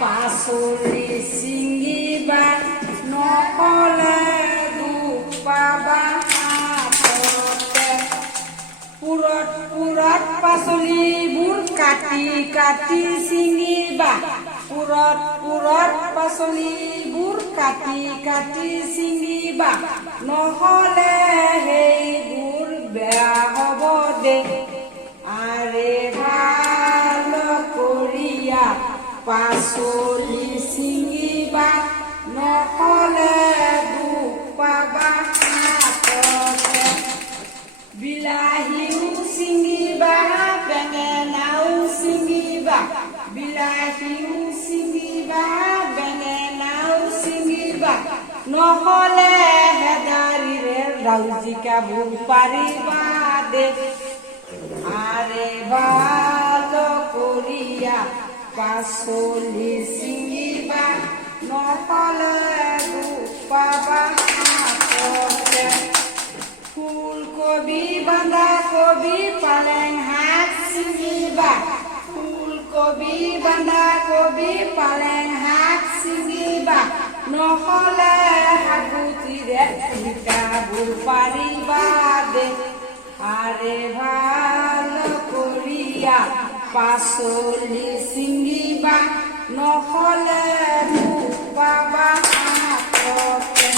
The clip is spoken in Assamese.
পাচলি ছিঙিবা নহ'লে দুখ পাবা হাততে। পুৰত পুৰত পাচলিবোৰ কাটি কাটি ছিঙিবা, পুৰত পুৰত পাচলিবোৰ কাটি কাটি ছিঙিবা, নহ'লে সেইবোৰ বেয়া হ'ব দে। আৰে ভাল কৰিয়া পাচলি ছিঙিবা নহ'লে দুখ পাবা হাততে। বিলাহীও ছিঙিবা বেঙেনাও ছিঙিবা, বিলাহীও ছিঙিবা বেঙেনাও ছিঙিবা, নহ'লে হেদাৰিৰে লাও জিকাবোৰ পাৰিবা দে। আৰে ভাল কৰিয়া পাচলি ছিঙিবা নহ'লে দুখ পাবা হাততে। ফুলকবি বন্ধাকবি পালেং শাক ছিঙিবা, ফুলকবি বন্ধাকবি পালেং শাক ছিঙিবা, নহ'লে হাগুটিৰে জিকাবোৰ পাৰিবা দে। আৰে ভাল কৰিয়া পাচলি ছিঙিবা নহ'লে দুখ পাবা হাততে।